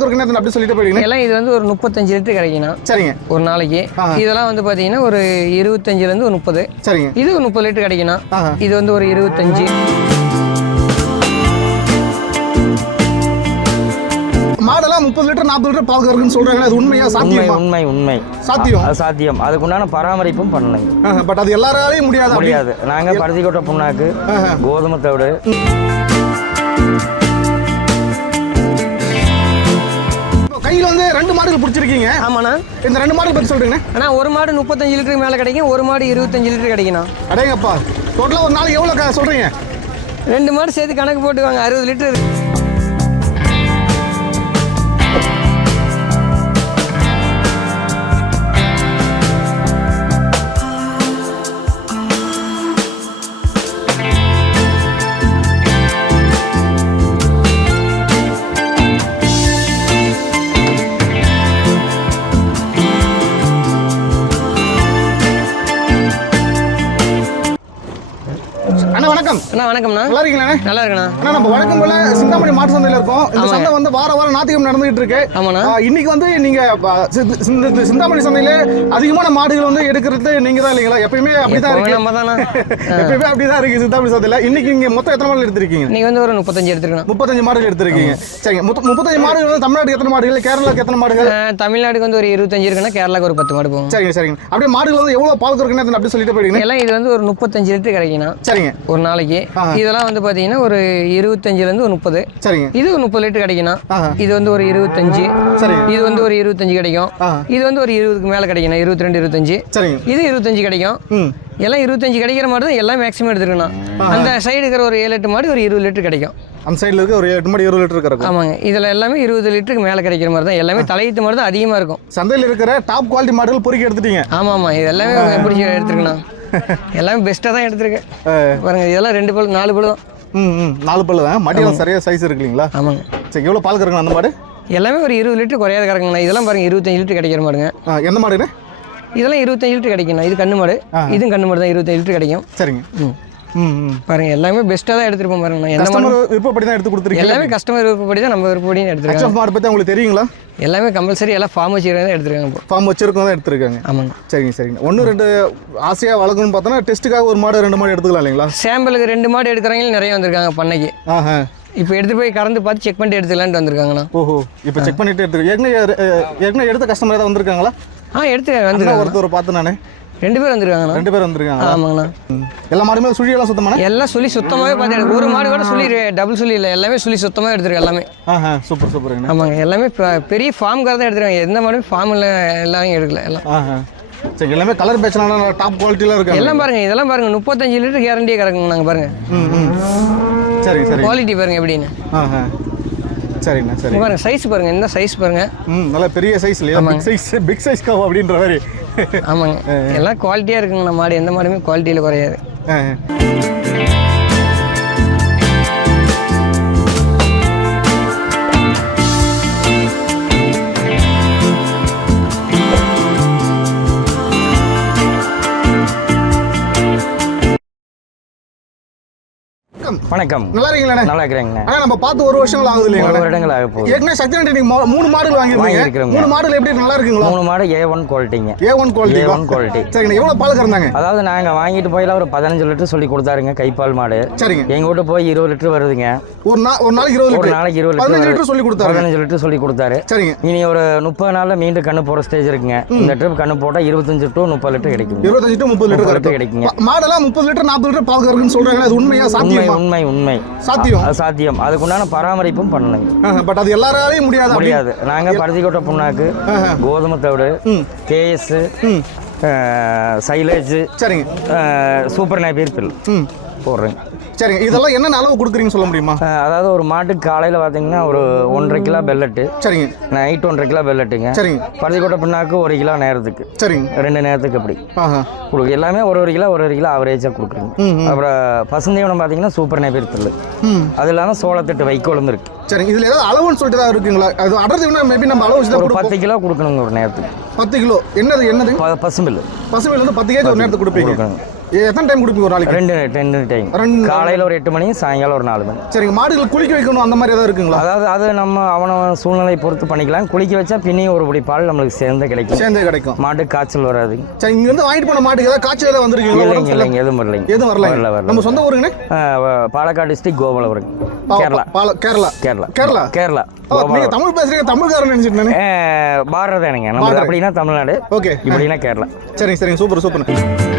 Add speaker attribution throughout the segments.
Speaker 1: கறக்குன்னு அப்படி சொல்லிட்டு போயிடுங்க
Speaker 2: எல்லாம் இது வந்து ஒரு முப்பத்தஞ்சு லிட்டர் கிடைக்கணும்
Speaker 1: சரிங்க.
Speaker 2: ஒரு நாளைக்கு. இதெல்லாம் வந்து பார்த்தீங்கன்னா ஒரு இருபத்தஞ்சிலேருந்து ஒரு முப்பது.
Speaker 1: சரிங்க.
Speaker 2: இது ஒரு முப்பது லிட்டர் கிடைக்கணும். இது வந்து ஒரு இருபத்தஞ்சு.
Speaker 1: மாடெல்லாம் முப்பது லிட்டர் நாற்பது லிட்டர் பால் கறக்குன்னு சொல்றாங்க அது உண்மையா
Speaker 3: உண்மை
Speaker 1: சாத்தியமா?
Speaker 3: உண்மை உண்மை.
Speaker 1: சாத்தியம்
Speaker 3: அது சாத்தியம். அதுக்குண்டான பராமரிப்பும் பண்ணலைங்க
Speaker 1: பட் அது எல்லாராலையும் முடியாது.
Speaker 3: முடியாது. நாங்க பருத்தி கொட்டை புண்ணாக்கு. கோதுமை தவிடு.
Speaker 1: ரெண்டு மாடுகள் பிடிச்சிருக்கீங்க.
Speaker 2: ஆமாண்ணா.
Speaker 1: இந்த ரெண்டு மாடுகள் பத்தி சொல்றீங்க
Speaker 2: ஆனால் ஒரு மாடு முப்பத்தஞ்சு லிட்டருக்கு மேலே கிடைக்கும் ஒரு மாடு இருபத்தஞ்சு லிட்டர் கிடைக்கணும்
Speaker 1: அடேங்கப்பா. டோட்டலா ஒரு நாளைக்கு எவ்வளவு க- சொல்றீங்க?
Speaker 2: ரெண்டு மாடு சேர்த்து கணக்கு போட்டுவாங்க அறுபது லிட்டர். வணக்கம்ண்ணா
Speaker 1: நல்லா இருக்கீங்களா
Speaker 2: நல்லா இருக்கண்ணா.
Speaker 1: அண்ணா நம்ம வழக்கம் போல சிந்தாமணி மாட்டு சந்தையில இருக்கோம். இந்த. சந்தை வந்து வார வாரம் ஞாத்திகம் நடந்துகிட்டு இருக்கு.
Speaker 2: ஆமாண்ணா.
Speaker 1: இன்னைக்கு வந்து நீங்க சிந்தாமணி சந்தையில அதிகமான மாடுகள் வந்து எடுக்கிறது நீங்க தான் இல்லைங்களா? எப்பயுமே அப்படிதான் இருக்கு.
Speaker 2: நம்ம தானா
Speaker 1: எப்பயுமே அப்படிதான் இருக்கு சிந்தாமணி சந்தையில. இன்னைக்கு நீங்க மொத்தம் எத்தனை மாடுகள் எடுத்திருக்கீங்க?
Speaker 2: இன்னைக்கு வந்து ஒரு முப்பத்தஞ்சு எடுத்துருக்கணும்
Speaker 1: முப்பத்தஞ்சு மாடுகள் எடுத்திருக்கீங்க. சரிங்க. முப்ப- முப்பத்தஞ்சு மாடுகள் வந்து தமிழ்நாட்டுக்கு எத்தனை மாடுகள்? கேரளாக்கு எத்தனை மாடுகள்?
Speaker 2: தமிழ்நாடுக்கு வந்து ஒரு இருபத்தஞ்சு இருக்குன்னா கேரளாக்கு ஒரு பத்து மாடு போகும்.
Speaker 1: சரிங்க சரிங்க. அப்படியே மாடுகள் வந்து எவ்வளவு பால் கறக்குன்னு அப்படி சொல்லிட்டு போயிடுங்க
Speaker 2: எல்லாம் இது வந்து ஒரு முப்பத்தஞ்சு லிட்டர் கிடைக்கணும்
Speaker 1: சரிங்க.
Speaker 2: ஒரு நாளைக்கு. இதெல்லாம் வந்து பார்த்தீங்கன்னா ஒரு இருபத்தஞ்சிலேருந்து ஒரு முப்பது.
Speaker 1: சரிங்க.
Speaker 2: இது ஒரு முப்பது லிட்டர் கிடைக்கணும். இது வந்து ஒரு இருபத்தஞ்சு.
Speaker 1: சரிங்க.
Speaker 2: இது வந்து ஒரு இருபத்தஞ்சு கிடைக்கும். இது வந்து ஒரு இருபதுக்கு மேலே கிடைக்கணும் இருபத்தி ரெண்டு இருபத்தஞ்சு.
Speaker 1: சரிங்க.
Speaker 2: இது இருபத்தஞ்சு கிடைக்கும். எல்லாம் இருபத்தஞ்சு கிடைக்கிற மாடு தான் எல்லாம் மேக்ஸிமம் எடுத்துக்கணும் அந்த சைடு இருக்கிற ஒரு ஏழு எட்டு மாடு ஒரு இருபது லிட்டர் கிடைக்கும்.
Speaker 1: அந்த சைடுல இருக்க ஒரு எட்டு மாடு இருபது லிட்டர் கறக்கும்
Speaker 2: ஆமாங்க. இதில் எல்லாமே இருபது லிட்டருக்கு மேலே கிடைக்கிற மாதிரி தான். எல்லாமே தலையீத்து மாதிரி தான் அதிகமாக இருக்கும்.
Speaker 1: சந்தையில் இருக்கிற டாப் குவாலிட்டி மாடுகள் பொறுக்கி எடுத்துட்டீங்க.
Speaker 2: ஆமாம். ஆமாம் இது எல்லாமே எப்படி எடுத்துருக்கணும் எல்லாமே பெஸ்ட்டாக தான் எடுத்திருக்கேன். பாருங்க இதெல்லாம் ரெண்டு பல் நாலு பல் தான்.
Speaker 1: ம் ம். நாலு பல்லு தான். மடியெல்லாம் சரியா சைஸ் இருக்கு இல்லைங்களா
Speaker 2: ஆமாங்க.
Speaker 1: சரி எவ்வளோ பால் கறக்கணும் அந்த மாடு?
Speaker 2: எல்லாமே ஒரு இருபது லிட்டர் குறையாத கறக்குங்கண்ணா. இதெல்லாம் பாருங்க இருபத்தஞ்சு லிட்டர் கிடைக்கிற மாடுங்க.
Speaker 1: எந்த மாடுங்க?
Speaker 2: இதெல்லாம் இருபத்தஞ்சு லிட்டர் கிடைக்குண்ணா இது கண்ணு மாடு. இதுவும் கண்ணு மாடு தான் இருபத்தஞ்சு லிட்டர் கிடைக்கும்.
Speaker 1: சரிங்க.
Speaker 2: ம். பாருங்க எல்லாமே பெஸ்ட்டாக தான் எடுத்துருப்போம் பாருங்க. எந்த மாடு
Speaker 1: கஸ்டமர் விருப்பப்படி தான் எடுத்து கொடுத்துருக்கீங்க
Speaker 2: எல்லாமே கஸ்டமர் விருப்பப்படி தான் நம்ம விருப்பப்படி எடுத்துருக்காங்க.
Speaker 1: ஹெச்எஃப் மாடு பற்றி உங்களுக்கு தெரியுங்களா?
Speaker 2: எல்லாமே கம்பல்சரி எல்லாம் ஃபார்ம் வச்சுக்கிறதா தான் எடுத்துருக்காங்க
Speaker 1: ஃபார்ம் வச்சிருக்கோம் தான் எடுத்துருக்காங்க.
Speaker 2: ஆமாங்க.
Speaker 1: சரிங்க சரிங்க. ஒன்று ரெண்டு ஆசையாக வளர்க்கணும்னு பார்த்தோன்னா டெஸ்ட்டுக்காக ஒரு மாடு ரெண்டு மாடு எடுத்துக்கலாம் இல்லைங்களா?
Speaker 2: சாம்பிளுக்கு ரெண்டு மாடு எடுக்கிறவங்க நிறைய வந்திருக்காங்க பண்ணைக்கு.
Speaker 1: ஆஹா.
Speaker 2: இப்போ எடுத்துட்டு போய் கறந்து பார்த்து செக் பண்ணிட்டு எடுத்துக்கலான்ட்டு வந்திருக்காங்கண்ணா.
Speaker 1: ஓஹோ. இப்போ செக் பண்ணிட்டு எடுத்துருக்கேன் ஏற்கனவே ஏற்கனவே எடுத்த கஸ்டமர் ஏதாவது வந்திருக்காங்களா?
Speaker 2: ஆ
Speaker 1: அண்ணா
Speaker 2: வந்துருக்காங்க
Speaker 1: ஒருத்தர் பார்த்து நான்.
Speaker 2: ரெண்டு பேர் வந்திருக்காங்கண்ணா.
Speaker 1: ரெண்டு பேர் வந்திருக்காங்களா?
Speaker 2: ஆமாங்கண்ணா.
Speaker 1: எல்லா மாடுமே சுழியெல்லாம் சுத்தமான
Speaker 2: எல்லாம் சொல்லி சுத்தமாகவே பார்த்து எடுக்கு ஒரு மாடு கூட சொல்லி டபுள் சொல்லி இல்லை. எல்லாமே சொல்லி சுத்தமாக எடுத்துருக்கேன் எல்லாமே.
Speaker 1: சூப்பர் சூப்பருங்கண்ணா.
Speaker 2: ஆமாங்க. எல்லாமே பெரிய ஃபார்ம் தான் எடுத்துருக்காங்க. எந்த மாடுமே ஃபார்மில் எல்லாமே எடுக்கல எல்லாம்.
Speaker 1: சரி எல்லாமே கலர் பேச்சனால டாப் குவாலிட்டியில் இருக்காங்க.
Speaker 2: எல்லாம் பாருங்க இதெல்லாம் பாருங்க. முப்பத்தஞ்சு லிட்டர் கேரண்டியே கறக்குங்க நாங்கள் பாருங்க.
Speaker 1: சரி சரி.
Speaker 2: குவாலிட்டி பாருங்க எப்படின்னு.
Speaker 1: ஆஹா. சரிண்ணா சரி.
Speaker 2: பாருங்க சைஸ் பாருங்க. இந்த சைஸ் பாருங்க.
Speaker 1: ம் நல்ல பெரிய சைஸ் இல்லையா? Big size big size cow அப்படின்ற மாதிரி.
Speaker 2: ஆமாங்க. எல்லாம் குவாலிட்டியாக இருக்குங்கண்ணா மாடு. எந்த மாடுமே குவாலிட்டியில் குறையாது.
Speaker 3: வணக்கம்.
Speaker 1: நல்லா இருக்கீங்களாண்ணே
Speaker 3: நல்லா இருக்கிறேங்கண்ணே
Speaker 1: ஆனா நம்ம பார்த்து ஒரு வருஷங்கள் ஆகுது
Speaker 3: ஒரு
Speaker 1: இல்லைங்களா
Speaker 3: வருடங்கள் ஆக போகுது.
Speaker 1: ஏற்கனவே சக்தி நீங்க மூணு வாங்கியிருக்கீங்க
Speaker 3: வாங்கியிருக்கிறோங்க.
Speaker 1: மூணு மாடுகள் எப்படி? நல்லா இருக்குங்களா
Speaker 3: மூணு மாடு A one குவாலிட்டிங்க
Speaker 1: A one quality
Speaker 3: A1 quality.
Speaker 1: சரிங்க எவ்வளவு பால் கறந்தாங்க?
Speaker 3: அதாவது நாங்கள் வாங்கிட்டு போயில ஒரு பதினஞ்சு லிட்டர் சொல்லி கொடுத்தாருங்க கைப்பால் மாடு.
Speaker 1: சரிங்க.
Speaker 3: எங்க வீட்டு போய் இருபது லிட்டர் வருதுங்க.
Speaker 1: ஒரு நாள் ஒரு நாளைக்கு இருபது
Speaker 3: ஒரு நாளைக்கு இருபது லிட்டர்
Speaker 1: லிட்டர் சொல்லி கொடுத்தாரு.
Speaker 3: பதினஞ்சு லிட்டர் சொல்லி கொடுத்தாரு.
Speaker 1: சரிங்க.
Speaker 3: இனி ஒரு முப்பது நாள்ல மீண்டும் கண்ணு போற ஸ்டேஜ் இருக்குங்க. இந்த ட்ரிப் கண்ணு போட்டா இருபத்தஞ்சு டு முப்பது லிட்டர் கிடைக்கும்
Speaker 1: இருபத்தஞ்சு டு முப்பது லிட்டர். பா- மாடெல்லாம் முப்பது லிட்டர் நாற்பது லிட்டர் பால் கறக்குன்னு சொல்றாங்க அது உண்மையா
Speaker 3: உண்மை
Speaker 1: சாத்தியமா?
Speaker 3: உண்மை. உண்மை
Speaker 1: சாத்தியம்.
Speaker 3: அது சாத்தியம். அதுக்குண்டான பராமரிப்பும் பண்ணலைங்க
Speaker 1: பட் அது எல்லாராலையும் முடியாது
Speaker 3: முடியாது. நாங்க பருத்தி கொட்டை புண்ணாக்கு. கோதுமை தவிடு. கேஎஸ் சைலேஜ்
Speaker 1: சரிங்க.
Speaker 3: சூப்பர் நேப்பியர் பில் போடுறேங்க
Speaker 1: சரிங்க இதெல்லாம் என்னென்ன அளவு கொடுக்குறீங்க சொல்ல முடியுமா?
Speaker 3: அதாவது ஒரு மாட்டுக்கு காலையில் பார்த்தீங்கன்னா ஒரு ஒன்றரை கிலோ பெல்லட்டு
Speaker 1: சரிங்க.
Speaker 3: நைட் ஒன்றரை கிலோ பெல்லட்டுங்க
Speaker 1: சரிங்க.
Speaker 3: பருத்தி கொட்டை புண்ணாக்கு ஒரு கிலோ நேரத்துக்கு.
Speaker 1: சரிங்க.
Speaker 3: ரெண்டு நேரத்துக்கு அப்படி
Speaker 1: ஆஹா.
Speaker 3: கொடுக்கு எல்லாமே ஒரு ஒரு கிலோ ஒரு ஒரு கிலோ ஆவரேஜாக கொடுக்குறோங்க. அப்புறம் பசுந்தீவனம் பார்த்தீங்கன்னா சூப்பர்
Speaker 1: ம்.
Speaker 3: அது இல்லாமல் சோளத்தட்டு வைக்கோலும் இருக்கு.
Speaker 1: சரிங்க இதுல ஏதாவது அளவுன்னு சொல்லிட்டு தான் இருக்குங்களா? அது அடர்த்தி மேபி நம்ம அளவு
Speaker 3: ஒரு பத்து கிலோ கொடுக்கணுங்க ஒரு நேரத்துக்கு.
Speaker 1: பத்து கிலோ. என்னது என்னது?
Speaker 3: ப- பசும்பில்
Speaker 1: பசுமையில இருந்து பத்து கேஜி ஒரு நேரத்துக்கு கொடுப்பீங்க. எத்தனை டைம் குடிப்பீங்க ஒரு நாளைக்கு?
Speaker 3: ரெண்டு ரெண்டு டைம்
Speaker 1: ரெண்டு
Speaker 3: காலையில் ஒரு எட்டு மணி சாயங்காலம் ஒரு நாலு மணி.
Speaker 1: சரிங்க மாடுகள் குளிக்க வைக்கணும் அந்த மாதிரி ஏதாவது இருக்குங்களா?
Speaker 3: அதாவது அது நம்ம அவன சூழ்நிலை பொறுத்து பண்ணிக்கலாம். குளிக்க வச்சா பின்னியும் ஒரு படி பால் நம்மளுக்கு சேர்ந்து கிடைக்கும்.
Speaker 1: சேர்ந்தே கிடைக்கும்.
Speaker 3: மாட்டுக்கு காய்ச்சல் வராது.
Speaker 1: சரி இங்க இருந்து வாங்கிட்டு போன மாட்டுக்கு ஏதாவது காய்ச்சல் ஏதாவது வந்திருக்கீங்களா?
Speaker 3: இல்லைங்க? இல்லைங்க எதுவும் வரலைங்க.
Speaker 1: எதுவும் வரல
Speaker 3: வரல வரல
Speaker 1: நம்ம சொந்த ஊருங்கண்ணே?
Speaker 3: பாலக்காடு டிஸ்ட்ரிக்ட் கோபாலபுரம்.
Speaker 1: பா-
Speaker 3: கேரளா?
Speaker 1: கேரளா.
Speaker 3: கேரளா?
Speaker 1: கேரளா.
Speaker 3: கேரளா
Speaker 1: நீங்க தமிழ் பேசுறீங்க தமிழ்காரன் நினைச்சிட்டு
Speaker 3: நம்ம
Speaker 1: Border.
Speaker 3: அப்படின்னா தமிழ்நாடு.
Speaker 1: ஓகே.
Speaker 3: இப்படின்னா கேரளா.
Speaker 1: சரிங்க சரிங்க. சூப்பர் சூப்பர்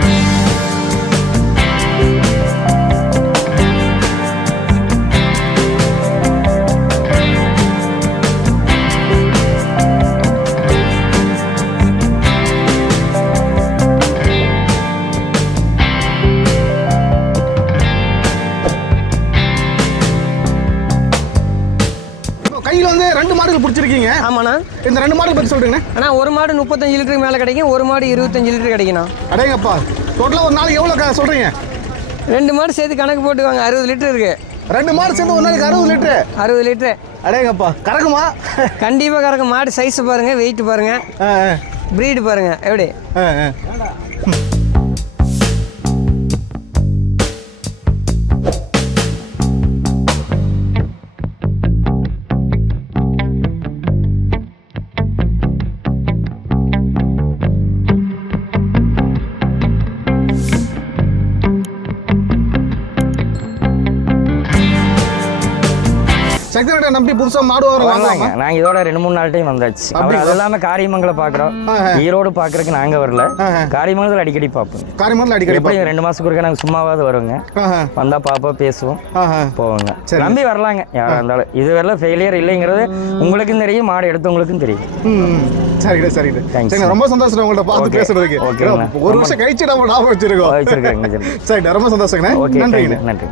Speaker 1: கையில் வந்து ரெண்டு மாடுகள் பிடிச்சிருக்கீங்க.
Speaker 2: ஆமாண்ணா.
Speaker 1: இந்த ரெண்டு மாடுகள் பற்றி சொல்றீங்கண்ணே.
Speaker 2: அண்ணா ஒரு மாடு முப்பத்தஞ்சு லிட்டருக்கு மேலே கிடைக்கும் ஒரு மாடு இருபத்தஞ்சு லிட்டர் கிடைக்குண்ணா.
Speaker 1: அடேங்கப்பா டோட்டலாக ஒரு நாளைக்கு எவ்வளோ க- சொல்றீங்க?
Speaker 2: ரெண்டு மாடு சேர்த்து கணக்கு போட்டுவாங்க அறுபது லிட்டர் இருக்கு
Speaker 1: ரெண்டு மாடு சேர்ந்து ஒரு நாளைக்கு அறுபது லிட்டரு?
Speaker 2: அறுபது லிட்டரு.
Speaker 1: அடேங்கப்பா கறக்குமா?
Speaker 2: கண்டிப்பாக கறக்கும். மாடு சைஸ் பாருங்க வெயிட் பாருங்க.
Speaker 1: ஆ, ஆ,
Speaker 2: ப்ரீடு பாருங்க எப்படி?
Speaker 1: ஆ, ஆ. சக்தி நாட்டை நம்பி புதுசா மாடு வாங்குற
Speaker 3: வரலாங்க
Speaker 1: வாங்கலாமா?
Speaker 3: நாங்க இதோட ரெண்டு மூணு நாள் டைம் வந்தாச்சு. அப்புறம் அது இல்லாம காரியமங்கலம் பாக்குறோம். ஈரோடு பாக்குறதுக்கு நாங்க வரல. காரியமங்கலத்தில் அடிக்கடி பார்ப்போம்
Speaker 1: காரியமாட்டில் அடிக்கடி
Speaker 3: எப்படி ரெண்டு மாசத்துக்கு ஒருக்கா நாங்க சும்மாவாவது வருவோங்க. வந்தா பாப்போம் பேசுவோம். போவோங்க.
Speaker 1: சரி.
Speaker 3: நம்பி வரலாங்க. யாரா இருந்தாலும். இது வரலாம் ஃபெயிலியர் இல்லைங்கிறது உங்களுக்கும் தெரியும். மாடு எடுத்தவங்களுக்கும் தெரியும்.
Speaker 1: சரிங்க சரிங்க. சரிங்க ரொம்ப சந்தோஷம் உங்கள்ட்ட பார்த்து. பேசுறதுக்கு. ஒரு வருஷம் கழிச்சு நம்ம ஞாபகம் வச்சிருக்கோம். சரிங்க ரொம்ப சந்தோஷங்கண்ணே
Speaker 3: ஓகே
Speaker 1: நன்றிங்கண்ணே
Speaker 3: நன்றி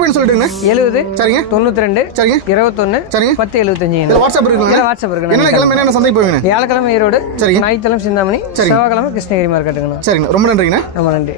Speaker 1: தொடர்புன்னு சொல்லிட்டுங்கண்ணே
Speaker 2: எழுபது
Speaker 1: சரிங்க.
Speaker 2: தொண்ணூற்றி ரெண்டு
Speaker 1: சரிங்க.
Speaker 2: இருபத்தொன்று
Speaker 1: சரிங்க.
Speaker 2: பத்து எழுபத்தஞ்சு
Speaker 1: வாட்ஸ்அப்
Speaker 2: இதுல வாட்ஸ்அப் இருக்குண்ணே.
Speaker 1: என்ன கிழமை என்ன சந்தை போவீங்க?
Speaker 2: வியாழக்கிழமை ஈரோடு
Speaker 1: சரிங்க.
Speaker 2: ஞாயிற்றுக்கிழமை சிந்தாமணி. செவ்வாய்க்கிழமை கிருஷ்ணகிரி மார்க்கெட்டுங்கண்ணா
Speaker 1: சரிங்க. ரொம்ப நன்றிங்கண்ணே.
Speaker 2: ரொம்ப நன்றி.